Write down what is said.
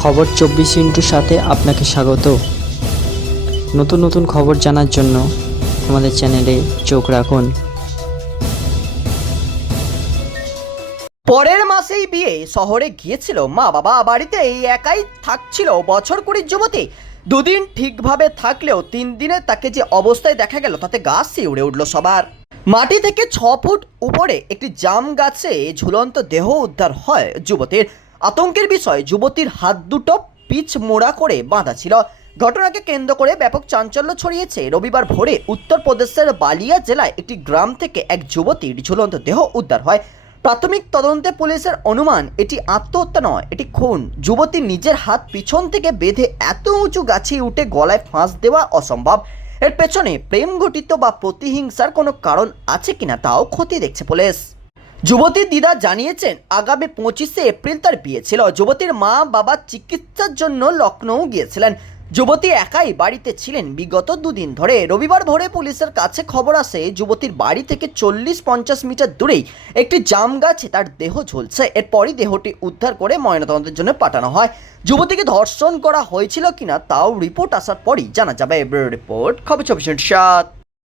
খবর চব্বিশ ইন্টুর সাথে আপনাকে স্বাগত। নতুন নতুন খবর জানার জন্য আমাদের চ্যানেলে চোখ রাখুন। পরের মাসেই বিয়ে। শহরে গিয়েছিল মা বাবা বাড়িতে একাই থাকছিল বছর কুড়ির যুবতী। দুদিন ঠিকভাবে থাকলেও তিন দিনে তাকে যে অবস্থায় দেখা গেল, তাতে গাছ শিউড়ে উঠল সবার। মাটি থেকে ছ ফুট উপরে একটি জাম গাছে ঝুলন্ত দেহ উদ্ধার হয় যুবতীর। আতঙ্কের বিষয়, যুবতীর হাত দুটো পিচ মোড়া করে বাঁধা ছিল। ঘটনাকে কেন্দ্র করে ব্যাপক চাঞ্চল্য ছড়িয়েছে। রবিবার ভোরে উত্তরপ্রদেশের বালিয়া জেলায় একটি গ্রাম থেকে এক যুবতীর ঝুলন্ত দেহ উদ্ধার হয়। প্রাথমিক তদন্তে পুলিশের অনুমান, এটি আত্মহত্যা নয়, এটি খুন। যুবতী নিজের হাত পিছন থেকে বেঁধে এত উঁচু গাছে উঠে গলায় ফাঁস দেওয়া অসম্ভব। এর পেছনে প্রেম ঘটিত বা প্রতিহিংসার কোনো কারণ আছে কিনা তাও ক্ষতি দেখছে পুলিশ। যুবতীর দিদা জানিয়েছেন, আগামী পঁচিশে এপ্রিল তার বিয়ে ছিল। যুবতীর মা বাবা চিকিৎসার জন্য লখনৌ গিয়েছিলেন। যুবতী একাই বাড়িতে ছিলেন। বিগত দুদিন ধরে রবিবার ভোরে পুলিশের কাছে খবর আসে, যুবতীর বাড়ি থেকে চল্লিশ পঞ্চাশ মিটার দূরেই একটি জাম গাছে তার দেহ ঝুলছে। এরপরই দেহটি উদ্ধার করে ময়নাতদন্তের জন্য পাঠানো হয়। যুবতীকে ধর্ষণ করা হয়েছিল কিনা তাও রিপোর্ট আসার পরই জানা যাবে। রিপোর্ট, খবর চব্বিশ সাত।